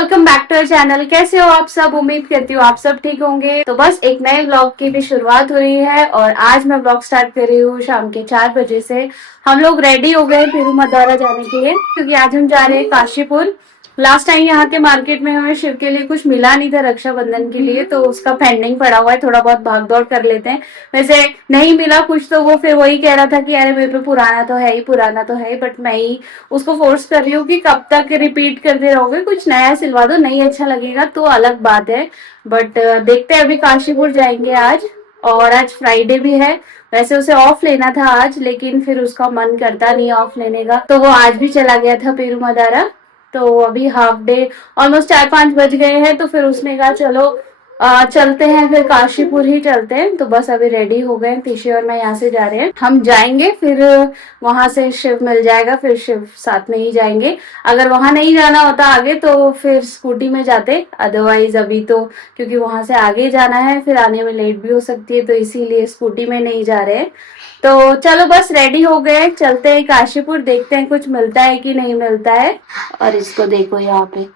Welcome back to our channel. कैसे हो आप सब? उम्मीद करती हूँ आप सब ठीक होंगे। तो बस एक नए व्लॉग की भी शुरुआत हो रही है और आज मैं व्लॉग स्टार्ट कर रही हूँ शाम के 4 बजे से। हम लोग रेडी हो गए तिरुमदारा जाने के लिए, क्योंकि आज हम जा रहे हैं काशीपुर। लास्ट टाइम यहाँ के मार्केट में हमें शिव के लिए कुछ मिला नहीं था रक्षाबंधन के लिए, तो उसका पेंडिंग पड़ा हुआ है, थोड़ा बहुत भाग दौड़ कर लेते हैं। वैसे नहीं मिला कुछ, तो वो फिर वही कह रहा था कि अरे मेरे पे पुराना तो है ही, पुराना तो है ही, बट मैं ही उसको फोर्स कर रही हूँ कि कब तक रिपीट करते रहोगे, कुछ नया सिलवा दो। नहीं अच्छा लगेगा तो अलग बात है, बट देखते हैं। अभी काशीपुर जाएंगे आज, और आज फ्राइडे भी है। वैसे उसे ऑफ लेना था आज, लेकिन फिर उसका मन करता नहीं ऑफ लेने का, तो वो आज भी चला गया था पेरूमदारा। तो अभी हाफ डे, ऑलमोस्ट 4-5 बज गए हैं, तो फिर उसने कहा चलो चलते हैं, फिर काशीपुर ही चलते हैं। तो बस अभी रेडी हो गए, तीशी और मैं यहाँ से जा रहे हैं। हम जाएंगे, फिर वहां से शिव मिल जाएगा, फिर शिव साथ में ही जाएंगे। अगर वहां नहीं जाना होता आगे तो फिर स्कूटी में जाते, अदरवाइज अभी तो क्योंकि वहां से आगे जाना है, फिर आने में लेट भी हो सकती है, तो इसीलिए स्कूटी में नहीं जा रहे हैं। तो चलो बस रेडी हो गए, चलते हैं काशीपुर, देखते हैं कुछ मिलता है कि नहीं मिलता है। और इसको देखो, यहाँ पे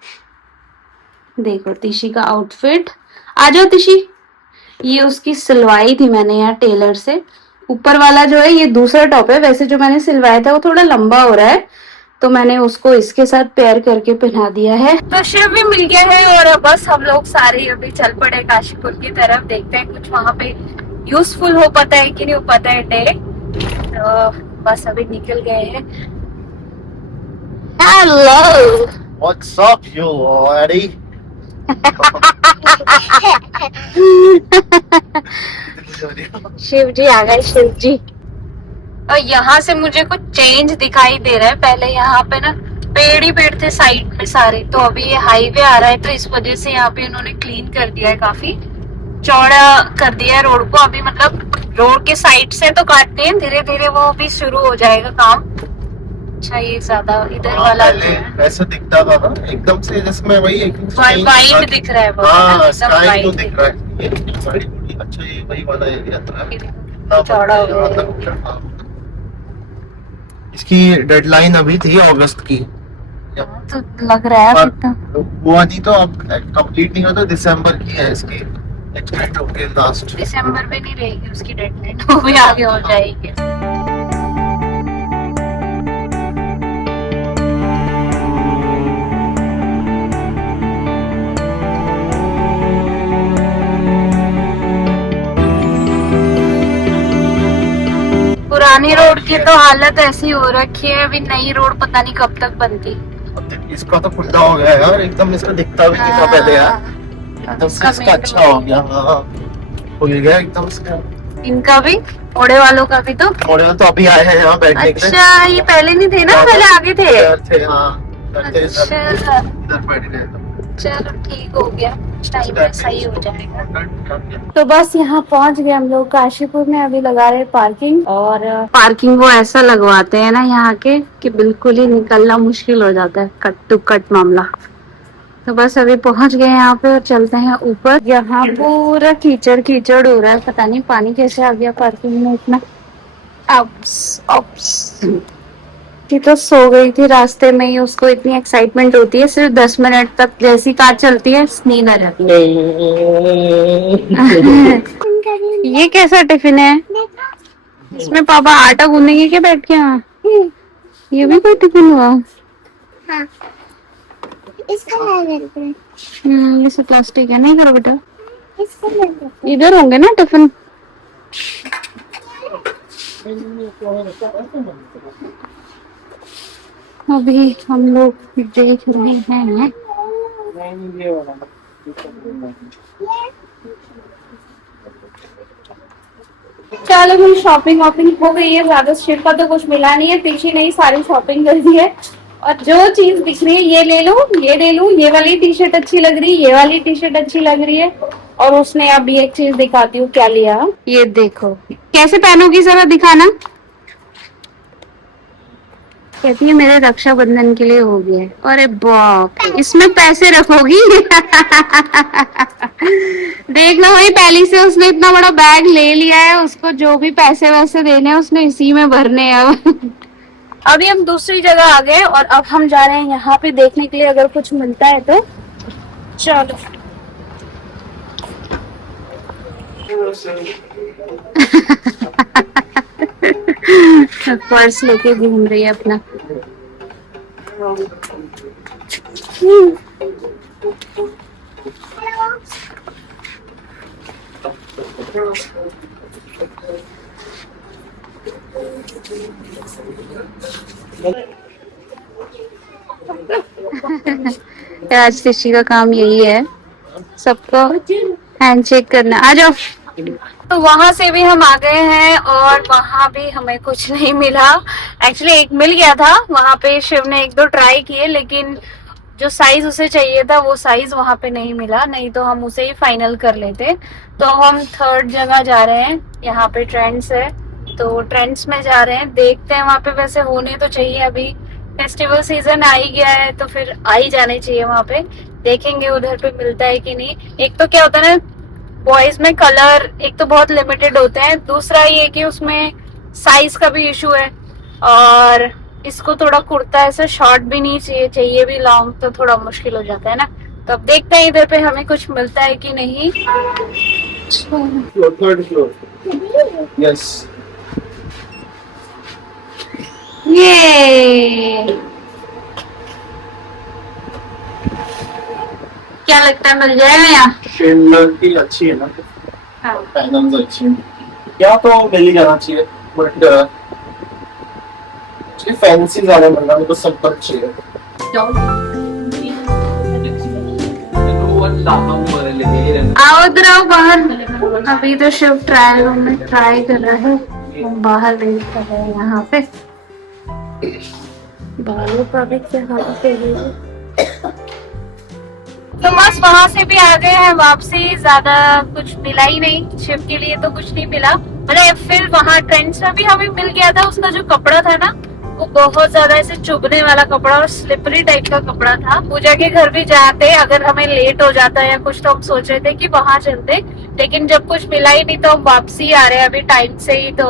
देखो तिशी का आउटफिट। आ जाओ तिशी। ये उसकी सिलवाई थी मैंने यहाँ टेलर से। ऊपर वाला जो है ये दूसरा टॉप है, वैसे जो मैंने सिलवाया था वो थोड़ा लंबा हो रहा है, तो मैंने उसको इसके साथ पेयर करके पहना दिया है। तो शिव भी मिल गया है और बस हम लोग सारे अभी चल पड़े काशीपुर की तरफ। देखते हैं कुछ वहां पे यूजफुल हो पाता है कि नहीं हो पाता है डे। तो बस अभी निकल गए हैं। Hello, What's up, you laddie? Shiv ji आ गए, शिव जी। और यहाँ से मुझे कुछ चेंज दिखाई दे रहा है। पहले यहाँ पे ना पेड़ ही पेड़ थे साइड में सारे, तो अभी ये हाईवे आ रहा है, तो इस वजह से यहाँ पे इन्होंने क्लीन कर दिया है, काफी चौड़ा कर दिया है रोड को। अभी मतलब रोड के साइड से तो काटते हैं, धीरे धीरे वो भी शुरू हो जाएगा काम। अच्छा, ये ज्यादा इधर वाला ऐसा दिखता था ना एकदम से, जिसमें वही वाइट दिख रहा है, हाँ, स्काई ब्लू दिख रहा है। ये बड़ी अच्छा, ये वही वाला एरिया था, चौड़ा हो गया। इसकी डेडलाइन अभी थी अगस्त की, तो लग रहा है वो आदि तो अब कंप्लीट नहीं होता, दिसंबर की है इसकी, एक्सटेंड हो गई लास्ट। दिसंबर में नहीं रहेगी उसकी डेडलाइन, वो भी आगे हो जाएगी। पुरानी रोड की तो हालत ऐसी हो रखी है, अभी नई रोड पता नहीं कब तक बनती। इसका तो खुला हो गया यार एकदम, इसका दिखता भी नहीं था पहले यार, एकदम से इसका अच्छा हो गया। हाँ, खुल गया एकदम से। इनका भी, ओड़े वालों का भी। तो ओड़े वाले तो अभी आए हैं यहाँ बैठने के लिए। अच्छा, ये पहले नहीं थे ना, पहले आगे थे। अच्छा, इधर बैठ गए थे। चलो ठीक हो गया, टाइम पे सही हो जाएगा। तो बस यहाँ पहुँच गए हम लोग काशीपुर में। अभी लगा रहे पार्किंग, और पार्किंग वो ऐसा लगवाते हैं ना यहाँ के कि बिल्कुल ही निकलना मुश्किल हो जाता है, कट टू कट मामला। तो बस अभी पहुंच गए यहाँ पे और चलते हैं ऊपर। यहाँ पूरा कीचड़ कीचड़ हो रहा है, पता नहीं पानी कैसे आ गया पार्किंग में इतना। Ups ups. ये तो सो गई थी रास्ते में ही, उसको इतनी एक्साइटमेंट होती है, सिर्फ 10 मिनट तक जैसी कार चलती है नींद आ जाती है। ये कैसा टिफिन है? इसमें पापा आटा गूंदेंगे क्या बैठ के? यहाँ ये भी कोई टिफिन हुआ? ये सब प्लास्टिक है, नहीं करो बेटा। इधर होंगे ना टिफिन। अभी हम लोग देख रहे हैं। चलो मेरी शॉपिंग वॉपिंग हो गई है, ज्यादा शिव का तो कुछ मिला नहीं है, पीछे नहीं सारी शॉपिंग कर दी है। और जो चीज दिख रही है ये ले लूं, ये ले लूं, ये वाली टी शर्ट अच्छी लग रही है, ये वाली टी शर्ट अच्छी लग रही है। और उसने अभी एक चीज दिखाती हूँ क्या लिया, ये देखो। कैसे पहनोगी जरा दिखाना। कहती है मेरे रक्षाबंधन के लिए हो गया है। अरे बाप, इसमें पैसे रखोगी? देख लो भाई, पहले से उसने इतना बड़ा बैग ले लिया है, उसको जो भी पैसे वैसे देने हैं उसने इसी में भरने हैं अब। अभी हम दूसरी जगह आ गए और अब हम जा रहे हैं यहाँ पे देखने के लिए अगर कुछ मिलता है तो। चलो पर्स लेके घूम रही है अपना। आज ऋषि का काम यही है, सबको हैंडशेक करना। आ जाओ। तो वहां से भी हम आ गए हैं और वहां भी हमें कुछ नहीं मिला। एक्चुअली एक मिल गया था वहां पे, शिव ने एक दो ट्राई किए लेकिन जो साइज उसे चाहिए था वो साइज वहां पे नहीं मिला, नहीं तो हम उसे ही फाइनल कर लेते। तो हम थर्ड जगह जा रहे हैं, यहाँ पे ट्रेंड्स है तो ट्रेंड्स में जा रहे हैं, देखते हैं वहां पे। वैसे होने तो चाहिए, अभी फेस्टिवल सीजन आ ही गया है तो फिर आ ही जाने चाहिए वहां पे। देखेंगे उधर पे मिलता है कि नहीं। एक तो क्या होता है ना, बॉयज में कलर एक तो बहुत लिमिटेड होते हैं, दूसरा ये कि उसमें साइज का भी इशू है, और इसको थोड़ा कुर्ता ऐसा शॉर्ट भी नहीं चाहिए, चाहिए भी लॉन्ग, तो थोड़ा मुश्किल हो जाता है ना। तो अब देखते हैं इधर पे हमें कुछ मिलता है कि नहीं। Third floor. यस। ये क्या लगता है मिल जाएगा यहाँ? शिमलर की अच्छी है ना, हाँ। पैटर्न्स अच्छी हैं, या तो मिल ही जाना चाहिए, बट फैंसी ज्यादा मिल रहा है, मेरे को सिंपल चाहिए। आओ इधर आओ बाहर। अभी तो शिव ट्रायल रूम में ट्राई कर रहा है, हम बाहर वेट कर रहे हैं यहाँ पे। बालों का भी क्या हालत है। तो बस वहां से भी आ गए हैं वापसी, ज्यादा कुछ मिला ही नहीं, शिव के लिए तो कुछ नहीं मिला। मतलब फिर वहां ट्रेंड्स में भी हमें मिल गया था, उसका जो कपड़ा था ना वो बहुत ज्यादा ऐसे चुभने वाला कपड़ा और स्लिपरी टाइप का कपड़ा था। पूजा के घर भी जाते, अगर हमें लेट हो जाता या कुछ तो हम सोच रहे थे कि वहां चलते, लेकिन जब कुछ मिला ही नहीं तो हम वापसी आ रहे हैं अभी टाइम से ही। तो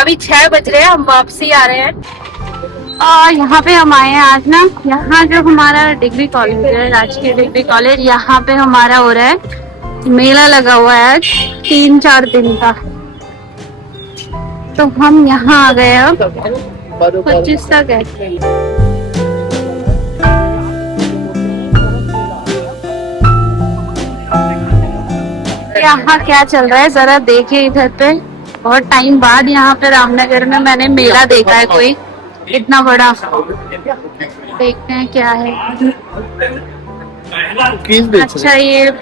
अभी 6 बज रहे हैं, हम वापसी आ रहे हैं। और यहाँ पे हम आए हैं आज ना, यहाँ जो हमारा डिग्री कॉलेज है, राजकीय डिग्री कॉलेज, यहाँ पे हमारा हो रहा है मेला लगा हुआ है आज 3-4 दिन का। तो हम यहाँ आ गए अब 25 तक है। यहाँ क्या चल रहा है जरा देखिए इधर पे। बहुत टाइम बाद यहाँ पे रामनगर में मैंने मेला देखा है कोई इतना बड़ा। देखते हैं क्या है। अच्छा ये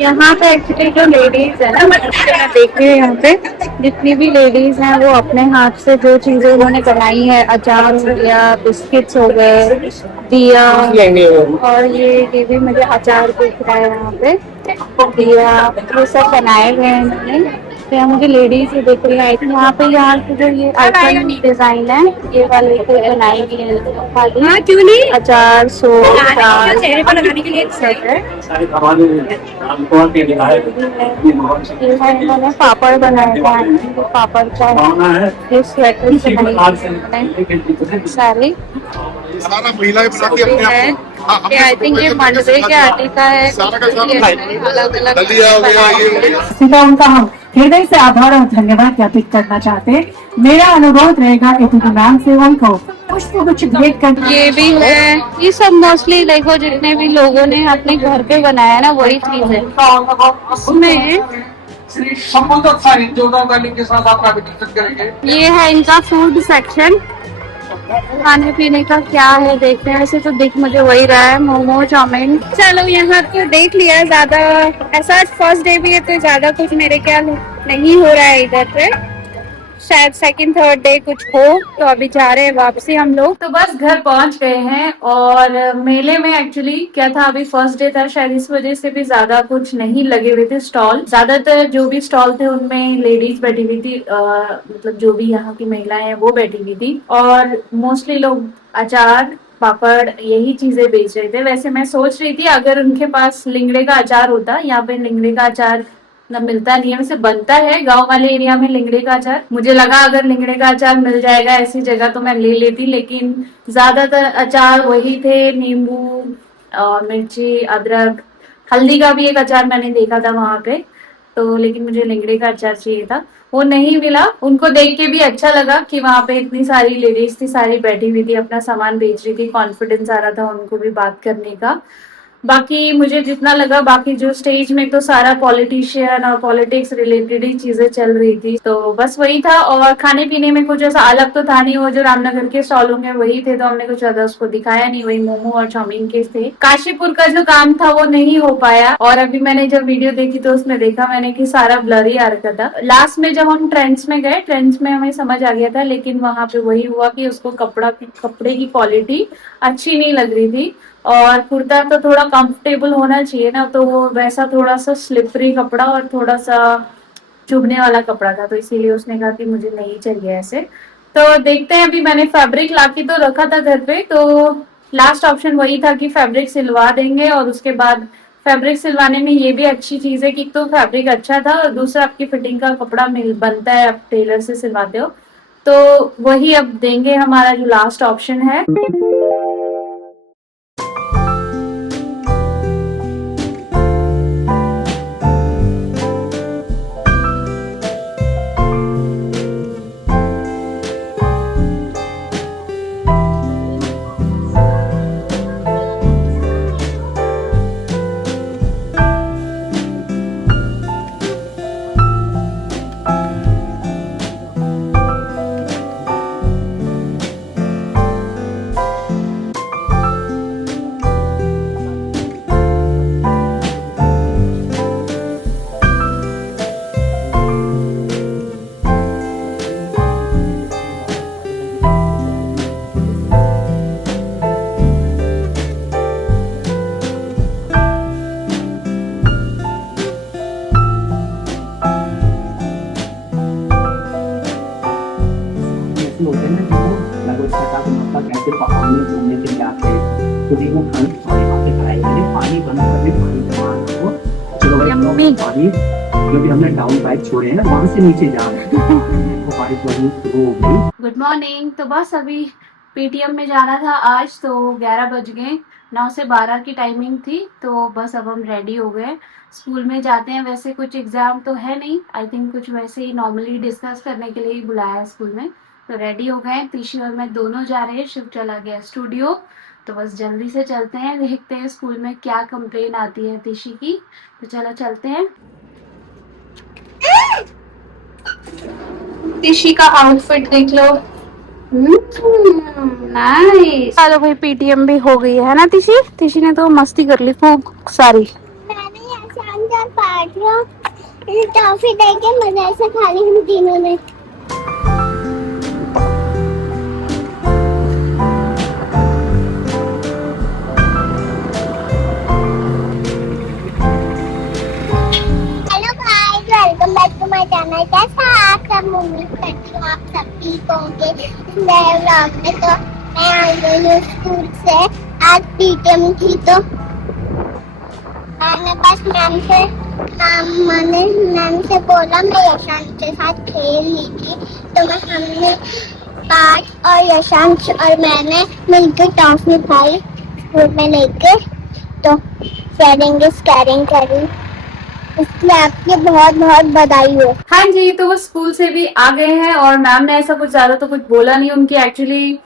यहाँ पे एक्चुअली जो लेडीज है ना, मैं देख रही हूँ यहाँ पे जितनी भी लेडीज हैं वो अपने हाथ से जो चीजें उन्होंने बनाई है, अचार हो गया, बिस्किट्स हो गए, दिया, और ये भी मुझे अचार दिख रहा है यहाँ पे, दिया, ये सब बनाए हुए हैं इन्होंने। तो यहाँ मुझे लेडीज ही दिख रही है। यहाँ पे यहाँ की जो ये आइटम डिजाइन है, ये वाले को बनाई गई है खाली। क्यों नहीं? अचार, सोप, दाल, चेहरे पर लगाने के लिए सेट है। इन्होंने पापड़ बनाए हैं, पापड़ का ये स्वेटर से बनाई सारी सारा महिलाएं बना के अपने आप को, आई थिंक ये मंडवे के आटे का है। अलग अलग सीधा उनका हम हृदय से आभार और धन्यवाद ज्ञापित करना चाहते हैं। मेरा अनुरोध रहेगा इतने मैम से उनको पुष्प कुछ भेंट कर। ये भी है, ये सब मोस्टली देखो जितने भी लोगों ने अपने घर पे बनाया ना वही चीज है। उसमें श्री संबंधित जोरदार के साथ आपका अभिनंदन करेंगे। ये है इनका फूड सेक्शन, खाने पीने का क्या है देखते हैं। ऐसे तो देख मुझे वही रहा है, मोमो, चाउमीन। चलो यहाँ तो देख लिया, ज्यादा ऐसा फर्स्ट डे भी है तो ज्यादा कुछ मेरे ख्याल नहीं हो रहा है इधर पे। शायद सेकंड थर्ड डे कुछ हो। तो अभी जा रहे हैं वापसी हम लोग। तो बस घर पहुंच गए हैं। और मेले में एक्चुअली क्या था, अभी फर्स्ट डे था, शायद इस वजह से भी ज्यादा कुछ नहीं लगे हुए थे स्टॉल। ज्यादातर जो भी स्टॉल थे उनमें लेडीज बैठी हुई थी, मतलब जो भी यहाँ की महिलाएं हैं वो बैठी हुई थी, और मोस्टली लोग अचार, पापड़, यही चीजें बेच रहे थे। वैसे मैं सोच रही थी अगर उनके पास लिंगड़े का अचार होता, यहाँ पे लिंगड़े का अचार ना मिलता नहीं है, वैसे बनता है गांव वाले एरिया में लिंगड़े का अचार। मुझे लगा अगर लिंगड़े का अचार मिल जाएगा ऐसी जगह तो मैं ले लेती, लेकिन ज्यादातर अचार वही थे, नींबू और मिर्ची अदरक, हल्दी का भी एक अचार मैंने देखा था वहां पे। तो लेकिन मुझे लिंगड़े का अचार चाहिए था, वो नहीं मिला। उनको देख के भी अच्छा लगा कि वहां पे इतनी सारी लेडीज थी, सारी बैठी हुई थी, अपना सामान बेच रही थी, कॉन्फिडेंस आ रहा था उनको भी बात करने का। बाकी मुझे जितना लगा, बाकी जो स्टेज में तो सारा पॉलिटिशियन और पॉलिटिक्स रिलेटेड ही चीजें चल रही थी, तो बस वही था। और खाने पीने में कुछ ऐसा अलग तो था नहीं, वो जो रामनगर के स्टॉल होंगे वही थे, तो हमने कुछ ज्यादा उसको दिखाया नहीं, वही मोमो और चाउमीन के थे। काशीपुर का जो काम था वो नहीं हो पाया, और अभी मैंने जब वीडियो देखी तो उसमें देखा मैंने कि सारा ब्लर ही आ रखा था। लास्ट में जब हम ट्रेंड्स में गए, ट्रेंड्स में हमें समझ आ गया था, लेकिन वहां पे वही हुआ कि उसको कपड़े की क्वालिटी अच्छी नहीं लग रही थी। और कुर्ता तो थोड़ा कंफर्टेबल होना चाहिए ना, तो वो वैसा थोड़ा सा स्लिपरी कपड़ा और थोड़ा सा चुभने वाला कपड़ा था, तो इसीलिए उसने कहा कि मुझे नहीं चाहिए ऐसे। तो देखते हैं, अभी मैंने फैब्रिक लाके तो रखा था घर पे, तो लास्ट ऑप्शन वही था कि फैब्रिक सिलवा देंगे। और उसके बाद फैब्रिक सिलवाने में ये भी अच्छी चीज है कि तो फैब्रिक अच्छा था, और दूसरा आपकी फिटिंग का कपड़ा मिल बनता है, आप टेलर से सिलवाते हो, तो वही अब देंगे, हमारा जो लास्ट ऑप्शन है। ऐसे होते हैं ना कि वो लगभग 6-7 मतलब ऐसे पहाड़ों में घूमने के लिए आते हैं, तो भी वो खाली पानी वहाँ पे खाएंगे, पानी बंद कर दे, पानी जमा ना हो। चलो भाई यम्मी। पानी जो भी हमने डाउन पाइप छोड़े हैं ना वहां से नीचे जा रहे हैं, वो पाइप बननी शुरू हो गई। Good morning. तो बस अभी पेटीएम में जाना था आज, तो 11 बज गए, 9 से 12 की टाइमिंग थी, तो बस अब हम रेडी हो गए, स्कूल में जाते हैं। वैसे कुछ एग्जाम तो है नहीं, आई थिंक कुछ वैसे ही नॉर्मली डिस्कस करने के लिए ही बुलाया है स्कूल में। तो रेडी हो गए, तीशी और मैं दोनों जा रहे हैं, शिव चला गया स्टूडियो। तो बस जल्दी से चलते हैं, देखते हैं स्कूल में क्या कंप्लेन आती है तीशी की। तो चलो चलते हैं। तीशी का आउटफिट देख लो, नाइस। चलो भाई, पीटीएम भी हो गई है ना तीशी? तीशी ने तो मस्ती कर ली खूब सारी। मैंने आसान जा पाठ टॉफी देके मजा से खा ली हम तीनों ने। Hello guys, welcome back to my channel. कैसा आप सब? उम्मीद करती हूँ आप सब ठीक होंगे। नए व्लॉग में तो मैं आई गई हूँ स्कूल से। आज पीटीएम थी तो मैंने बस मैम से बोला, मैं यशांश के साथ खेल ली थी, तो मैं हमने पार्थ और यशांश और मैंने मिलकर टॉफी खाई स्कूल में लेके। तो शेयरिंग इज कैरिंग करी, इसलिए आपकी बहुत बहुत बधाई हो। हाँ जी, तो वो स्कूल से भी आ गए हैं, और मैम ने ऐसा कुछ ज्यादा तो कुछ बोला नहीं। उनकी एक्चुअली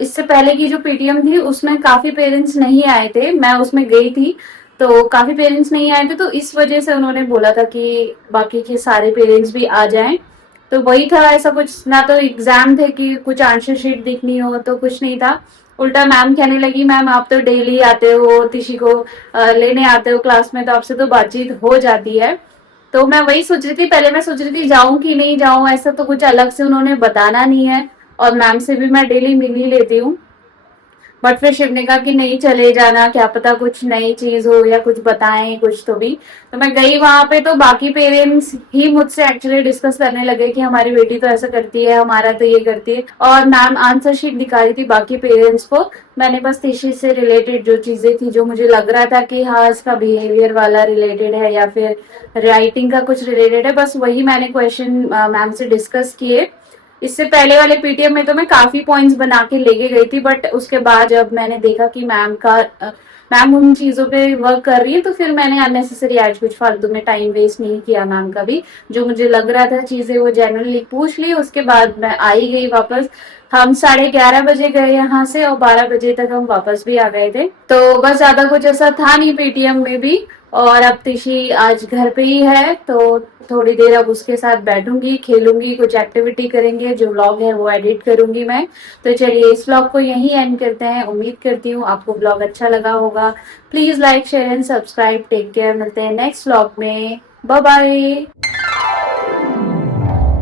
इससे पहले की जो पीटीएम थी उसमें काफी पेरेंट्स नहीं आए थे, मैं उसमें गई थी, तो काफी पेरेंट्स नहीं आए थे, तो इस वजह से उन्होंने बोला था कि बाकी के सारे पेरेंट्स भी आ जाएं। तो वही था, ऐसा कुछ ना तो एग्जाम थे कि कुछ आंसर शीट देखनी हो, तो कुछ नहीं था। उल्टा मैम कहने लगी, मैम आप तो डेली आते हो, तिशी को लेने आते हो क्लास में, तो आपसे तो बातचीत हो जाती है। तो मैं वही सोच रही थी, पहले मैं सोच रही थी जाऊं कि नहीं जाऊं, ऐसा तो कुछ अलग से उन्होंने बताना नहीं है, और मैम से भी मैं डेली मिल ही लेती हूँ। बट फिर शिव ने कहा कि नहीं चले जाना, क्या पता कुछ नई चीज हो या कुछ बताएं कुछ तो भी। तो मैं गई वहां पे, तो बाकी पेरेंट्स ही मुझसे एक्चुअली डिस्कस करने लगे कि हमारी बेटी तो ऐसा करती है, हमारा तो ये करती है। और मैम आंसर शीट दिखा रही थी बाकी पेरेंट्स को। मैंने बस तीशी से रिलेटेड जो चीजें थी, जो मुझे लग रहा था कि हाँ इसका बिहेवियर वाला रिलेटेड है या फिर राइटिंग का कुछ रिलेटेड है, बस वही मैंने क्वेश्चन मैम से डिस्कस किए। इससे पहले वाले पीटीएम में तो मैं काफी पॉइंट्स बना के लेके गई थी, बट उसके बाद जब मैंने देखा कि मैम उन चीजों पे वर्क कर रही है, तो फिर मैंने अननेसेसरी आज कुछ फालतू में टाइम वेस्ट नहीं किया मैम का भी। जो मुझे लग रहा था चीजें वो जेन्युइनली पूछ ली। उसके बाद मैं आई गई वापस। हम 11:30 बजे गए यहाँ से और 12 बजे तक हम वापस भी आ गए थे। तो बस ज्यादा कुछ ऐसा था नहीं पीटीएम में भी। और अब तिशी आज घर पे ही है, तो थोड़ी देर अब उसके साथ बैठूंगी, खेलूंगी, कुछ एक्टिविटी करेंगे, जो व्लॉग है वो एडिट करूंगी मैं। तो चलिए इस व्लॉग को यहीं एंड करते हैं। उम्मीद करती हूँ आपको व्लॉग अच्छा लगा होगा। Please like share and subscribe. Take care, मिलते हैं नेक्स्ट व्लॉग में। Bye bye.